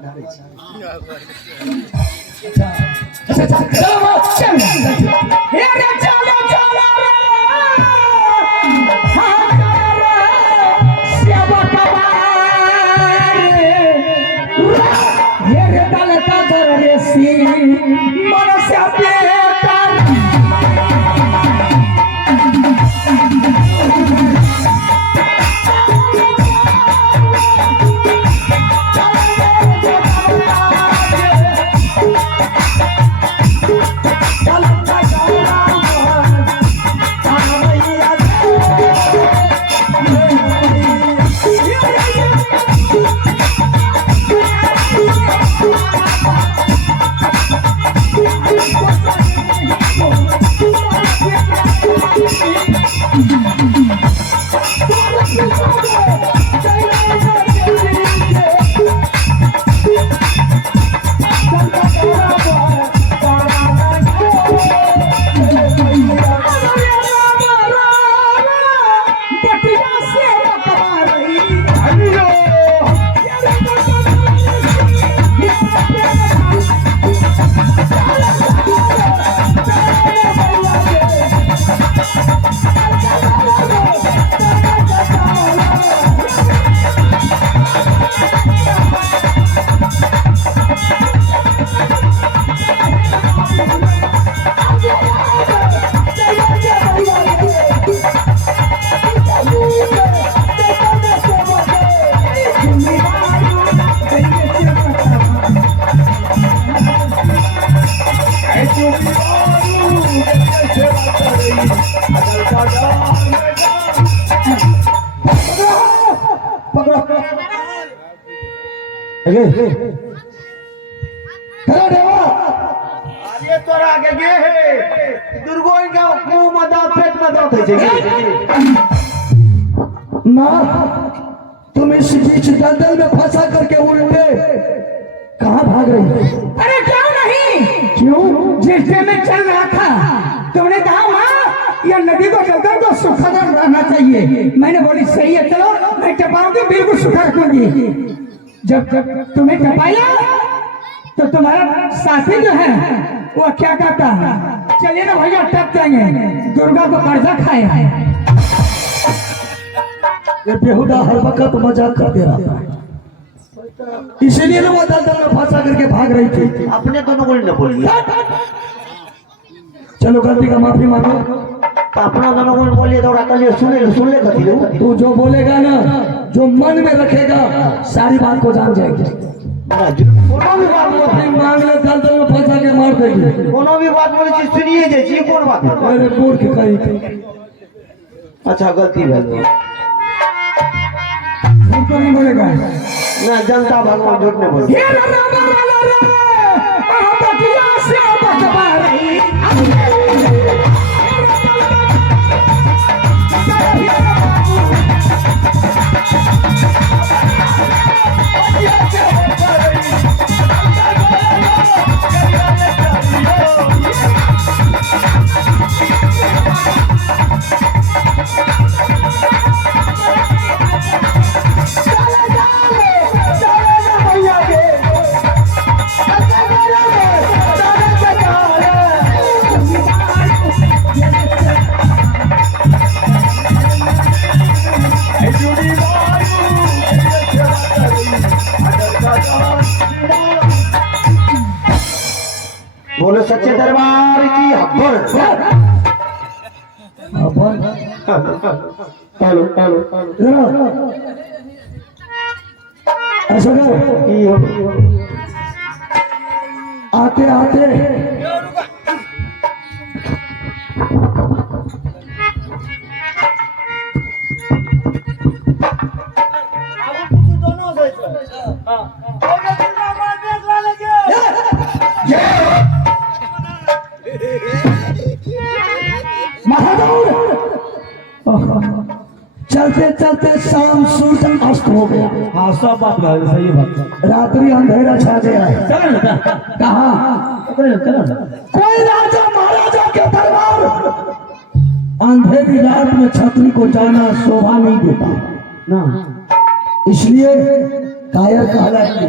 धारे छे हे रे चलो चलो अरे तोरा आगे गे दुर्गोई का मुंह में दांत पेट में दांत है माँ तुम इस बीच दलदल में फंसा करके उल्टे कहाँ भाग रही हो? अरे क्यों नहीं? क्यों? जिस दिन में चल रहा था तुमने कहा माँ यह नदी को दलदल को सूखा रहना चाहिए। मैंने बोली सही है चलो मैं टपाऊंगी बिल्कुल सूखा रखूंगी। जब तुम्हें टपाया तो तुम्हारा साथी जो है वो क्या कहता है चलिए ना भैया टप जाएंगे दुर्गा को कर्जा खाए। ये बेहुदा हर वक्त मजाक कर दे रहा है इसीलिए ना वो दलदल में फंसा करके भाग रही थी। अपने दोनों को न बोलिए चलो गलती का माफी मांगो। तो अपना दोनों को बोलिए तो कल सुन ले कथी लो तू जो बोलेगा ना जो मन में रखेगा सारी बात को जान जाएगी। कोनो भी बात माफी मांग ले दलदल में फंसा के मार देगी। कोनो भी बात बोले चीज सुनिए जाए छी कौन बात अरे मूर्ख कहीं अच्छा गलती भेल झूठ तो नहीं बोलेगा। ना जनता भगवान झूठ नहीं बोले बोलो सच्चे दरबार की हब्बड़ हेलो हेलो ऐसा कर आते आते चलते चलते शाम सूरज अस्त हो गया। हाँ सब बात सही बात रात्रि अंधेरा छा गया है। कहा कोई राजा महाराजा के दरबार अंधेरी रात में छतरी को जाना शोभा नहीं देता ना, इसलिए कायर कहलाएंगे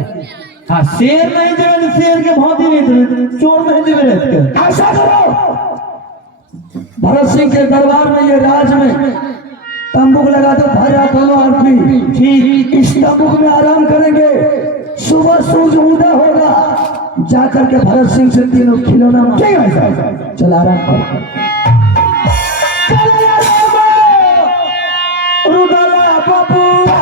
हाँ शेर नहीं देवे शेर के भांति नहीं देवे चोर नहीं देवे के ऐसा करो भरत सिंह के दरबार में ये राज में तंबूक लगा दो भरा दोनों आदमी ठीक इस तंबूक में आराम करेंगे सुबह सूरज उदय होगा जाकर के भरत सिंह से तीनों खिलौना चल आराम कर रुदला बबुआ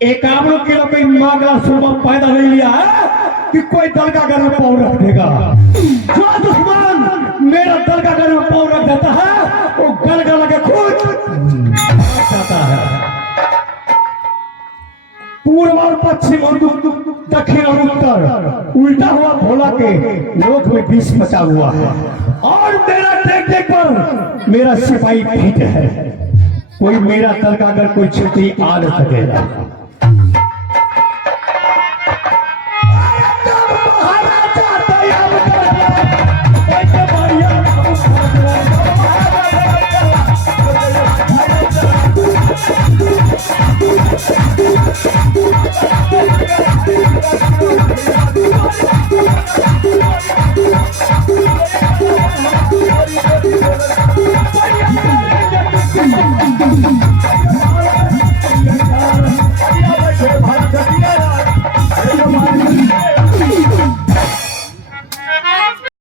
एक आप लोग के लोग माँ का सुरमा पैदा नहीं लिया है कि कोई दल का घर में पाँव रख देगा। जो दुश्मन मेरा दल का घर में पाँव रख देता है वो गल गल के खुद जाता है। पूर्व और पश्चिम और दक्षिण और उत्तर उल्टा हुआ भोला के लोक में विष मचा हुआ है और मेरा देख देख पर मेरा सिपाही फिट है। कोई मेरा दल का अगर कोई क्षति आ न सकेगा।